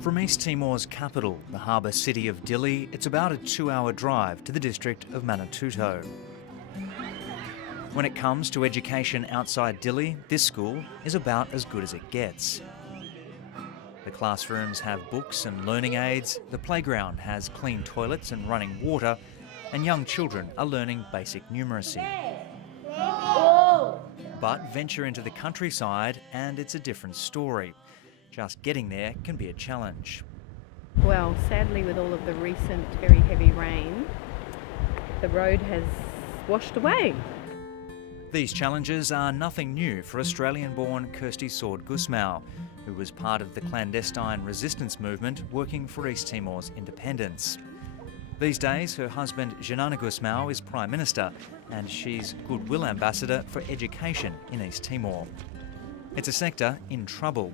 From East Timor's capital, the harbour city of Dili, it's about a 2-hour drive to the district of Manatuto. When it comes to education outside Dili, this school is about as good as it gets. The classrooms have books and learning aids, the playground has clean toilets and running water, and young children are learning basic numeracy. But venture into the countryside and it's a different story. Just getting there can be a challenge. Well, sadly, with all of the recent very heavy rain, the road has washed away. These challenges are nothing new for Australian-born Kirsty Sword-Gusmao, who was part of the clandestine resistance movement working for East Timor's independence. These days, her husband Janana Gusmao is Prime Minister and she's Goodwill Ambassador for Education in East Timor. It's a sector in trouble.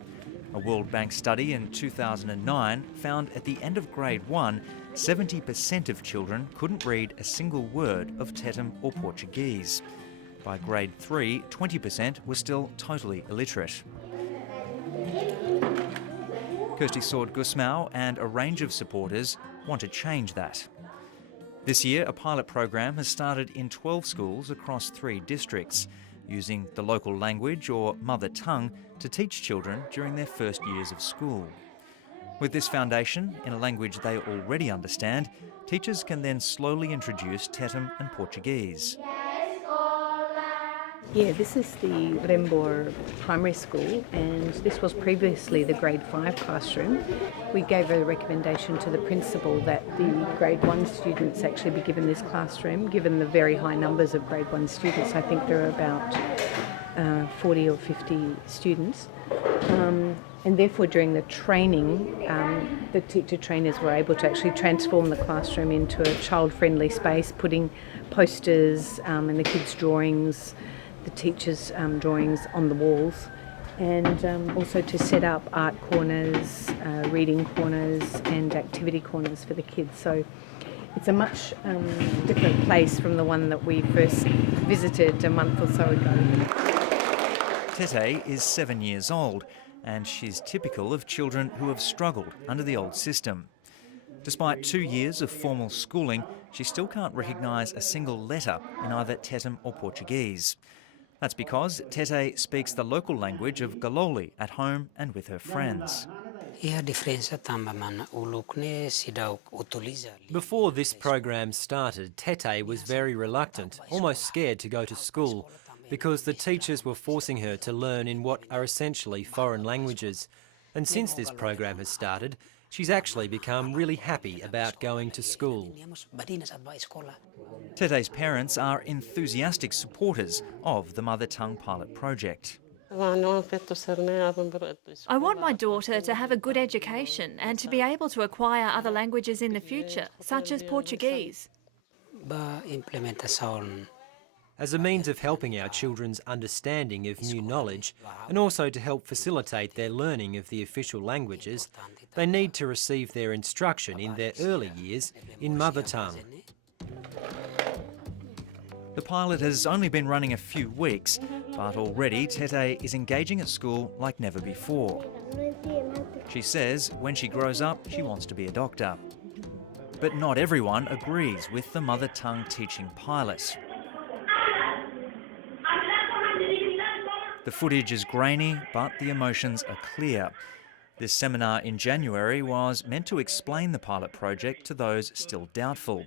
A World Bank study in 2009 found at the end of grade 1, 70% of children couldn't read a single word of Tetum or Portuguese. By grade 3, 20% were still totally illiterate. Kirsty Sword-Gusmao and a range of supporters want to change that. This year, a pilot program has started in 12 schools across 3 districts, using the local language or mother tongue to teach children during their first years of school. With this foundation, in a language they already understand, teachers can then slowly introduce Tetum and Portuguese. Yeah, this is the Rembor Primary School, and this was previously the grade 5 classroom. We gave a recommendation to the principal that the grade 1 students actually be given this classroom, given the very high numbers of grade 1 students. I think there are about 40 or 50 students. And therefore during the training, the teacher trainers were able to actually transform the classroom into a child-friendly space, putting posters and the kids' drawings, the teachers' drawings on the walls, and also to set up art corners, reading corners and activity corners for the kids. So it's a much different place from the one that we first visited a month or so ago. Tete is 7 years old and she's typical of children who have struggled under the old system. Despite 2 years of formal schooling, she still can't recognise a single letter in either Tetum or Portuguese. That's because Tete speaks the local language of Galoli at home and with her friends. Before this program started, Tete was very reluctant, almost scared to go to school, because the teachers were forcing her to learn in what are essentially foreign languages. And since this program has started, she's actually become really happy about going to school. Tete's parents are enthusiastic supporters of the Mother Tongue Pilot project. I want my daughter to have a good education and to be able to acquire other languages in the future, such as Portuguese. As a means of helping our children's understanding of new knowledge and also to help facilitate their learning of the official languages, they need to receive their instruction in their early years in mother tongue. The pilot has only been running a few weeks, but already Tete is engaging at school like never before. She says when she grows up, she wants to be a doctor. But not everyone agrees with the mother tongue teaching pilot. The footage is grainy, but the emotions are clear. This seminar in January was meant to explain the pilot project to those still doubtful.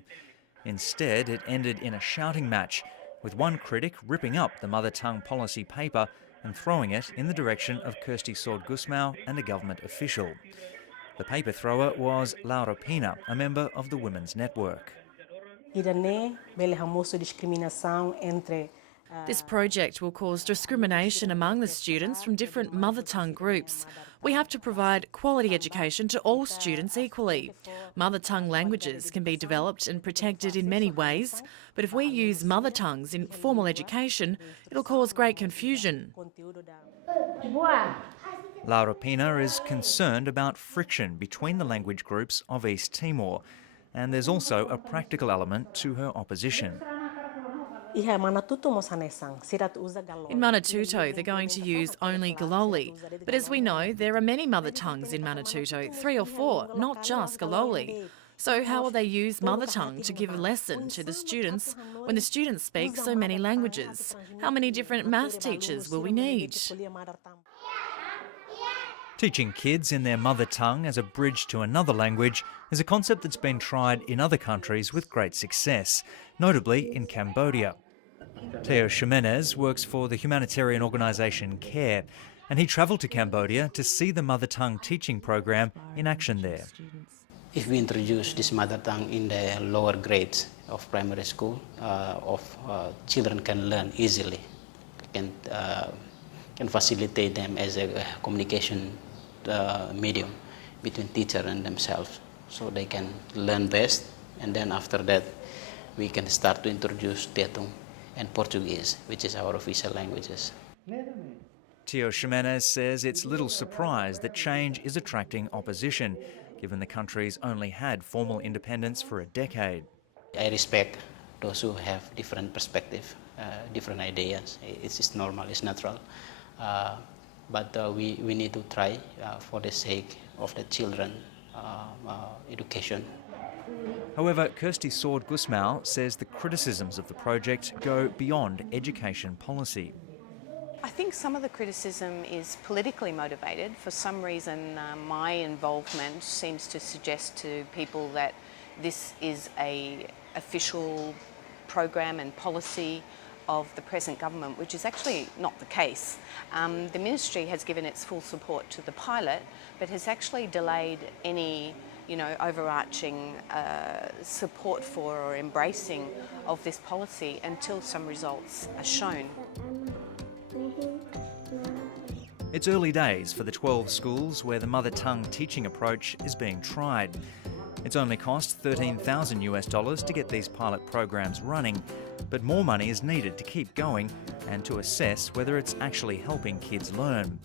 Instead, it ended in a shouting match, with one critic ripping up the mother tongue policy paper and throwing it in the direction of Kirsty Sword-Gusmao and a government official. The paper thrower was Laura Pina, a member of the Women's Network. This project will cause discrimination among the students from different mother tongue groups. We have to provide quality education to all students equally. Mother tongue languages can be developed and protected in many ways, but if we use mother tongues in formal education, it'll cause great confusion. Laura Pina is concerned about friction between the language groups of East Timor, and there's also a practical element to her opposition. In Manatuto, they're going to use only Galoli. But as we know, there are many mother tongues in Manatuto, 3 or 4, not just Galoli. So how will they use mother tongue to give a lesson to the students when the students speak so many languages? How many different math teachers will we need? Teaching kids in their mother tongue as a bridge to another language is a concept that's been tried in other countries with great success, notably in Cambodia. Teo Ximenez works for the humanitarian organisation CARE, and he travelled to Cambodia to see the mother tongue teaching program in action there. If we introduce this mother tongue in the lower grades of primary school, children can learn easily, can facilitate them as a communication medium between teacher and themselves, so they can learn best, and then after that we can start to introduce Tetum and Portuguese, which is our official languages. Teo Ximenez says it's little surprise that change is attracting opposition, given the country's only had formal independence for a decade. I respect those who have different perspective, different ideas. It's normal, it's natural. But we need to try for the sake of the children education. However, Kirsty Sword-Gusmao says the criticisms of the project go beyond education policy. I think some of the criticism is politically motivated. For some reason, my involvement seems to suggest to people that this is an official program and policy of the present government, which is actually not the case. The ministry has given its full support to the pilot, but has actually delayed any overarching support for or embracing of this policy until some results are shown. It's early days for the 12 schools where the mother tongue teaching approach is being tried. It's only cost $13,000 to get these pilot programs running, but more money is needed to keep going and to assess whether it's actually helping kids learn.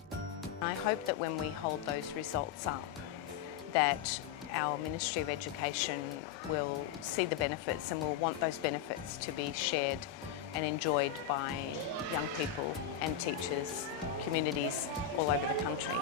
I hope that when we hold those results up, that our Ministry of Education will see the benefits and will want those benefits to be shared and enjoyed by young people and teachers, communities all over the country.